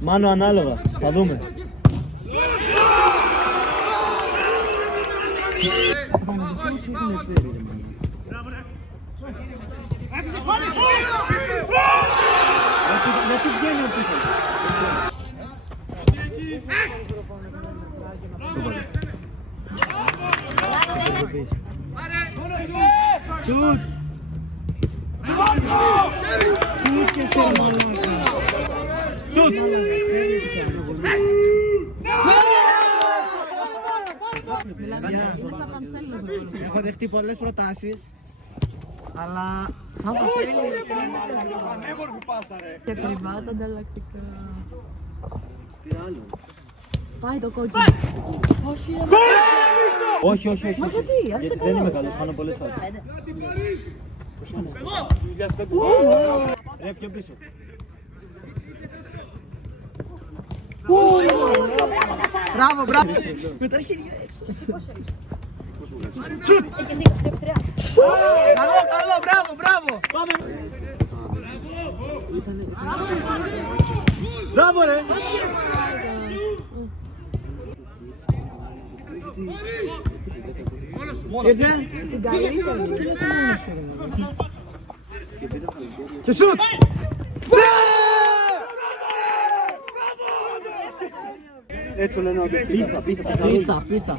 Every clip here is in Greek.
Μάνο ανάλογα, θα δούμε. Γιατί βγαίνει ο πίσω. Σουτ! Σουτ και σε μαλάκα. Σουτ! Έχω δεχτεί πολλές προτάσεις, αλλά σαν Βασίλη Πανέμορφη πάσα ρε. Και τριβά τα ανταλλακτικά. Τι άλλο. Πάει το κόκκινο. Όχι, όχι, όχι. Μα γιατί, άφησε Δεν καλό. είμαι καλός, κάνω πολλές φάσεις. Ρε, πιο πίσω. Μπράβο, μπράβο. Με τα χέρια έξω. Καλό, καλό, μπράβο, μπράβο. Μπράβο ρε. Ήρθε. Στην καλύτερη. Και σουτ. Έτσι λένε ότι πίθα.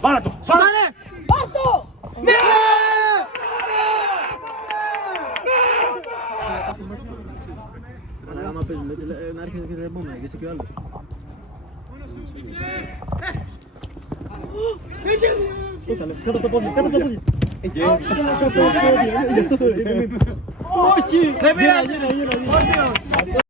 Βάλα το! Σωτάνε! Πάρτο! Ναι! Αλλά άμα παίζουμε έτσι, να έρχεσαι και δεν πούμε, και εσύ και ο άλλος. Κάτω από το πόδι, κάτω από το πόδι. Όχι! Δεν πειράζει! Όρθιος!